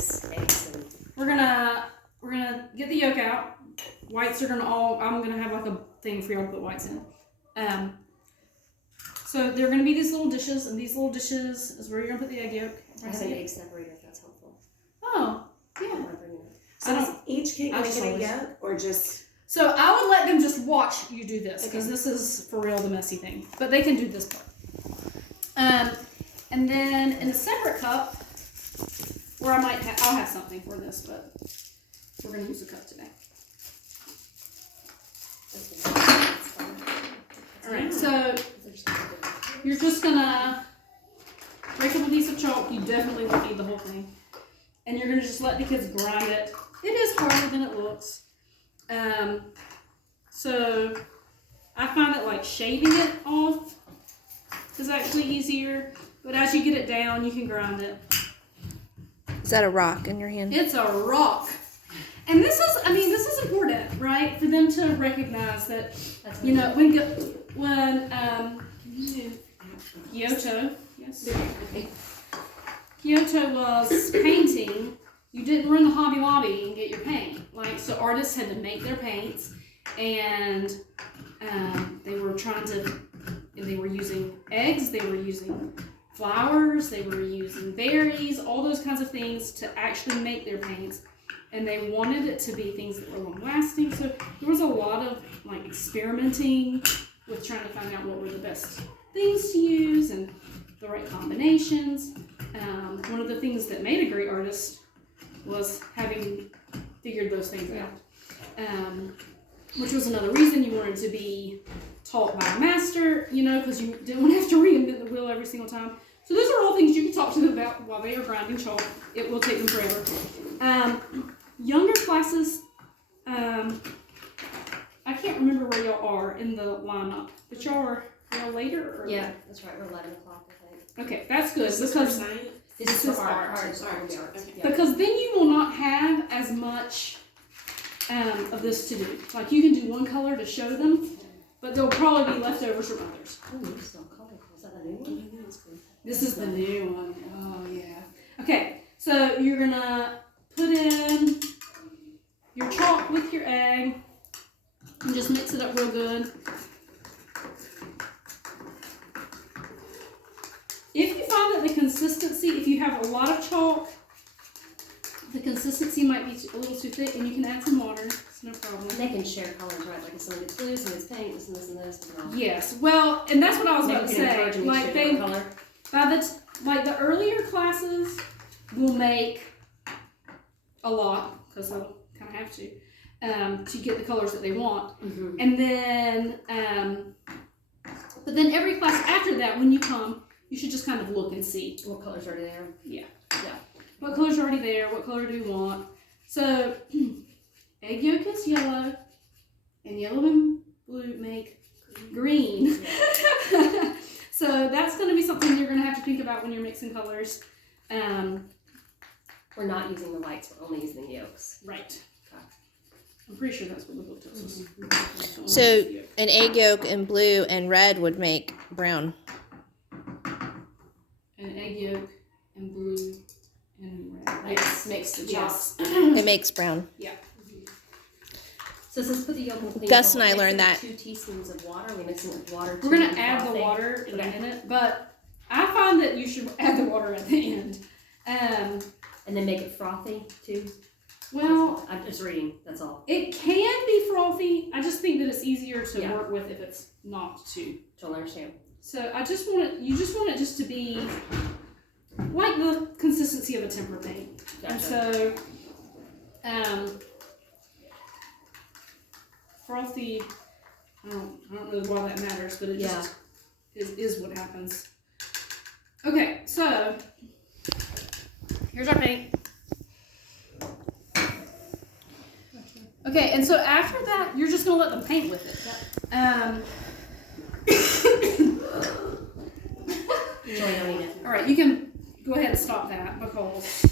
these eggs and... We're gonna get the yolk out. Whites are gonna I'm gonna have like a thing for y'all to put whites in. So they're gonna be these little dishes, and these little dishes is where you're gonna put the egg yolk. I have an egg separator if that's helpful. Oh, yeah. So does each cake get a yolk or just... So I would let them just watch you do this, because this is for real the messy thing. But they can do this part. And then in a separate cup, where I'll have something for this, but we're gonna use a cup today. All right, so you're just gonna break up a piece of chalk. You definitely don't need the whole thing, and you're gonna just let the kids grind it. It is harder than it looks. So I find that like shaving it off is actually easier, but as you get it down, you can grind it. Is that a rock in your hand? It's a rock. And this is important, right? For them to recognize that, you know, when Giotto, yes, Giotto was painting, you didn't run the Hobby Lobby and get your paint. Like, so artists had to make their paints, and they were using eggs, they were using flowers, they were using berries, all those kinds of things to actually make their paints. And they wanted it to be things that were long lasting. So there was a lot of like experimenting with trying to find out what were the best things to use and the right combinations. One of the things that made a great artist was having figured those things out. Which was another reason you wanted to be taught by a master, you know, because you didn't want to have to reinvent the wheel every single time. So those are all things you can talk to them about while they are grinding chalk. It will take them forever. Younger classes, I can't remember where y'all are in the lineup, but y'all later? Or early? Yeah, that's right. We're 11 o'clock, I think. Okay, that's good. This is for art. Yeah. Because then you will not have as much of this to do. Like you can do one color to show them, but there'll probably be leftovers from others. Oh, you're so colorful. Is that the new one? This is the new one. Oh, yeah. Okay, so you're gonna put in your chalk with your egg and just mix it up real good. If you find that the consistency, if you have a lot of chalk, the consistency might be a little too thick, and you can add some water. It's no problem. And they can share colors, right? Like if someone gets blue, someone gets pink, this and this and this. Yes. Well, and that's what I was about to say. Like color. Like the earlier classes will make a lot because they'll kind of have to get the colors that they want, and then but then every class after that, when you come, you should just kind of look and see what colors are there. Yeah. What colors are already there? What color do you want? So egg yolk is yellow, and yellow and blue make green. Yeah. So that's going to be something you're going to have to think about when you're mixing colors. We're not using the whites, we're only using the yolks. Right. Okay. I'm pretty sure that's what the book tells us. So an egg yolk and blue and red would make brown. An egg yolk and blue and red. Makes the chops. It makes brown. Yeah. So since put the yolk in the Gus and I learned that. 2 teaspoons of water. We're mixing with water. We're going to add the water in a minute, but I find that you should add the water at the end. And then make it frothy too. Well, I'm just reading. That's all. It can be frothy. I just think that it's easier to work with if it's not too. Totally understand. So I just want it. You just want it just to be like the consistency of a temper paint. Gotcha. And so, frothy. I don't know why that matters, but it just is what happens. Okay, so here's our paint. Okay, and so after that, you're just gonna let them paint with it. All right, you can go ahead and stop that because